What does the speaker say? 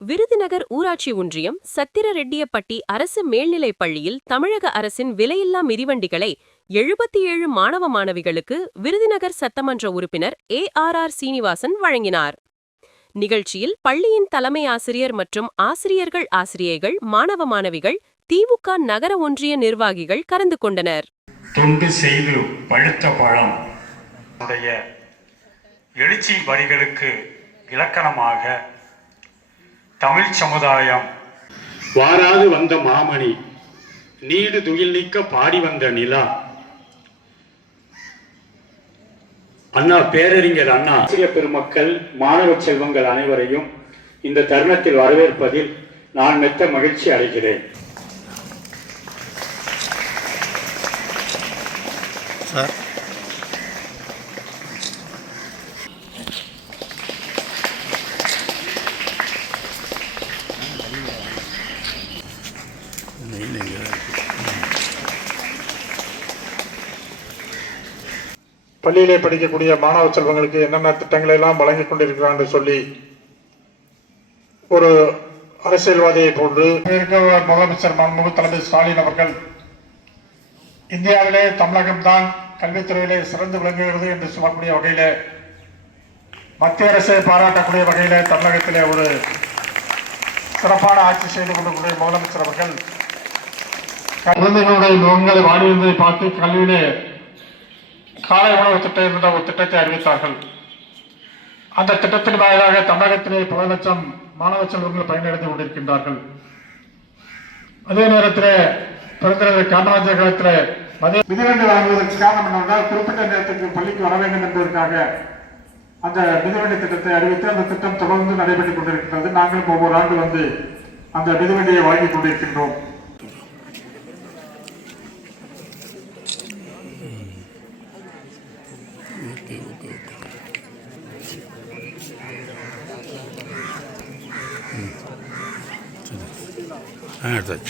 விருதுநகர் ஊராட்சி ஒன்றியம் சத்திரரெட்டியப்பட்டி அரசு மேல்நிலைப் பள்ளியில் தமிழக அரசின் விலையில்லா மிதிவண்டிகளை எழுபத்தி ஏழு மாணவ மாணவிகளுக்கு விருதுநகர் சட்டமன்ற உறுப்பினர் ஏ ஆர் ஆர் சீனிவாசன் வழங்கினார். நிகழ்ச்சியில் பள்ளியின் தலைமை ஆசிரியர் மற்றும் ஆசிரியர்கள் ஆசிரியைகள் மாணவ மாணவிகள் திமுக நகர ஒன்றிய நிர்வாகிகள் கலந்து கொண்டனர். தொண்டு செய்து பழுத்த பழம். எழுச்சி வரிகளுக்கு இலக்கணமாக தமிழ் சமுதாயம். வாராது வந்த மாமணி நீடு துயில் நீக்க பாடி வந்த நிலா. அண்ணா பேரறிஞர் அண்ணா. ஆசிரியர் பெருமக்கள் மாணவ செல்வங்கள் அனைவரையும் இந்த தருணத்தில் வரவேற்பதில் நான் மெத்த மகிழ்ச்சி அடைகிறேன். சார். பள்ளியிலே படிக்கக்கூடிய மாணவ செல்வங்களுக்கு என்னென்ன திட்டங்களை எல்லாம் வழங்கிக் கொண்டிருக்கிறான் என்று சொல்லி ஒரு அரசியல்வாதியை போன்று இருக்க முதலமைச்சர் மாண்புமிகு தலைமை ஸ்டாலின் அவர்கள். இந்தியாவிலே தமிழகம்தான் கல்வித்துறையிலே சிறந்து விளங்குகிறது என்று சொல்லக்கூடிய வகையில் மத்திய அரசை பாராட்டக்கூடிய வகையில் தமிழகத்திலே ஒரு சிறப்பான ஆட்சி செய்து கொண்டிருக்கூடிய முதலமைச்சர் அவர்கள். குழந்தைகளுடைய முகங்களை வாடியிருந்ததை பார்த்து கல்வியிலே காலை உணவு திட்டம் என்ற ஒரு திட்டத்தை அறிவித்தார்கள். அந்த திட்டத்தின் வாயிலாக தமிழகத்திலே பல லட்சம் மாணவ செல்வங்கள் பயனடைந்து கொண்டிருக்கின்றார்கள். அதே நேரத்தில் பிறந்தவர் காமராஜர் காலத்தில் மதிய மிதிவண்டி வழங்குவதற்கு காரணம் என்னவென்றால் குறிப்பிட்ட நேரத்துக்கு பள்ளிக்கு வர வேண்டும் என்பதற்காக அந்த மிதிவண்டி திட்டத்தை அறிவித்து அந்த திட்டம் தொடர்ந்து நடைபெற்றுக் கொண்டிருக்கின்றது நாங்களும் ஒவ்வொரு ஆண்டு வந்து அந்த மிதிவண்டியை வாங்கி கொண்டிருக்கின்றோம். Erdek.